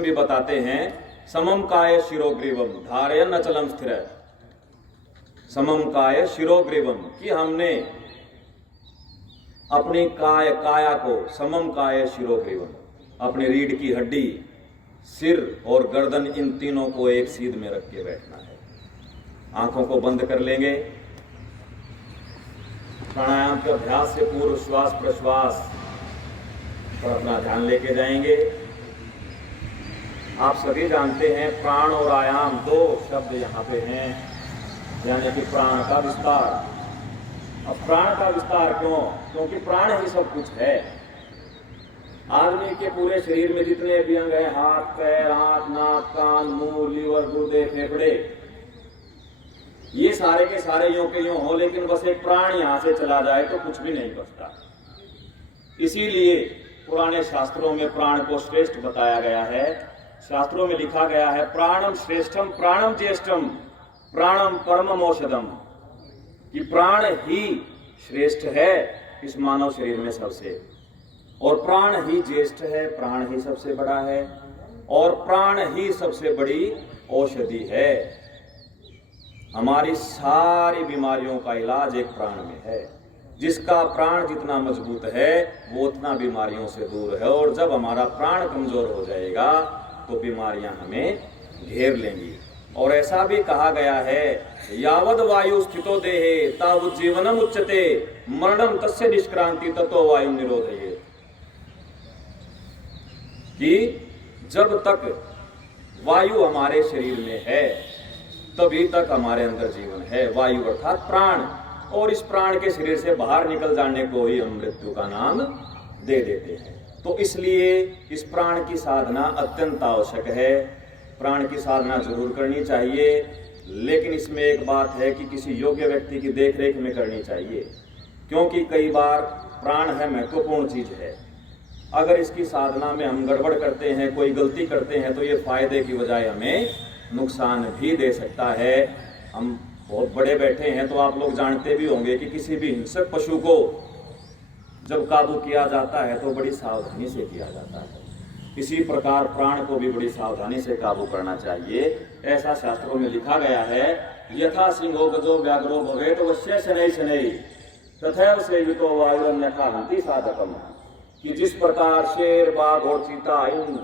भी बताते हैं समम काय शिरोग्रीवम धारयन अचलम स्थिर। समम काय शिरोग्रीवम कि हमने अपनी काया को समम काय शिरोग्रीवम अपनी रीढ़ की हड्डी, सिर और गर्दन इन तीनों को एक सीध में रख के बैठना है। आंखों को बंद कर लेंगे। प्राणायाम के अभ्यास से पूर्व श्वास प्रश्वास पर अपना ध्यान लेके जाएंगे। आप सभी जानते हैं प्राण और आयाम दो शब्द यहाँ पे हैं, यानी कि प्राण का विस्तार। अब प्राण का विस्तार क्यों? क्योंकि प्राण ही सब कुछ है। आदमी के पूरे शरीर में जितने भी अंग हैं, हाथ पैर आंख नाक कान मुंह लीवर गुर्दे फेफड़े, ये सारे के सारे यों के यों हो, लेकिन बस एक प्राण यहां से चला जाए तो कुछ भी नहीं बचता। इसीलिए पुराने शास्त्रों में प्राण को श्रेष्ठ बताया गया है। शास्त्रों में लिखा गया है प्राणम श्रेष्ठम प्राणम ज्येष्ठम प्राणम परमम औषधम, कि प्राण ही श्रेष्ठ है इस मानव शरीर में सबसे, और प्राण ही ज्येष्ठ है, प्राण ही सबसे बड़ा है, और प्राण ही सबसे बड़ी औषधि है। हमारी सारी बीमारियों का इलाज एक प्राण में है। जिसका प्राण जितना मजबूत है वो उतना बीमारियों से दूर है, और जब हमारा प्राण कमजोर हो जाएगा तो बीमारियां हमें घेर लेंगी। और ऐसा भी कहा गया है यावद वायु स्थितो देहे तावत् जीवनम उच्यते मरणम तस्य निष्क्रांति ततो वायु निरोधये, कि जब तक वायु हमारे शरीर में है तभी तक हमारे अंदर जीवन है। वायु अर्थात प्राण, और इस प्राण के शरीर से बाहर निकल जाने को ही हम मृत्यु का नाम दे देते हैं। तो इसलिए इस प्राण की साधना अत्यंत आवश्यक है। प्राण की साधना जरूर करनी चाहिए, लेकिन इसमें एक बात है कि किसी योग्य व्यक्ति की देखरेख में करनी चाहिए, क्योंकि कई बार प्राण है महत्वपूर्ण चीज है। अगर इसकी साधना में हम गड़बड़ करते हैं, कोई गलती करते हैं, तो ये फायदे की बजाय हमें नुकसान भी दे सकता है। हम बहुत बड़े बैठे हैं तो आप लोग जानते भी होंगे कि किसी भी हिंसक पशु को जब काबू किया जाता है तो बड़ी सावधानी से किया जाता है। इसी प्रकार प्राण को भी बड़ी सावधानी से काबू करना चाहिए। ऐसा शास्त्रों में लिखा गया है यथा सिंहो गजो व्याघ्रो भवेत वश्य शनै शनै तथैव सेवितो वायुरन्यथा हन्ति साधकम, कि जिस प्रकार शेर बाघ और चीता इन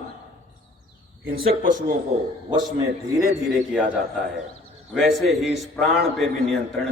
हिंसक पशुओं को वश में धीरे धीरे किया जाता है, वैसे ही इस प्राण पे भी नियंत्रण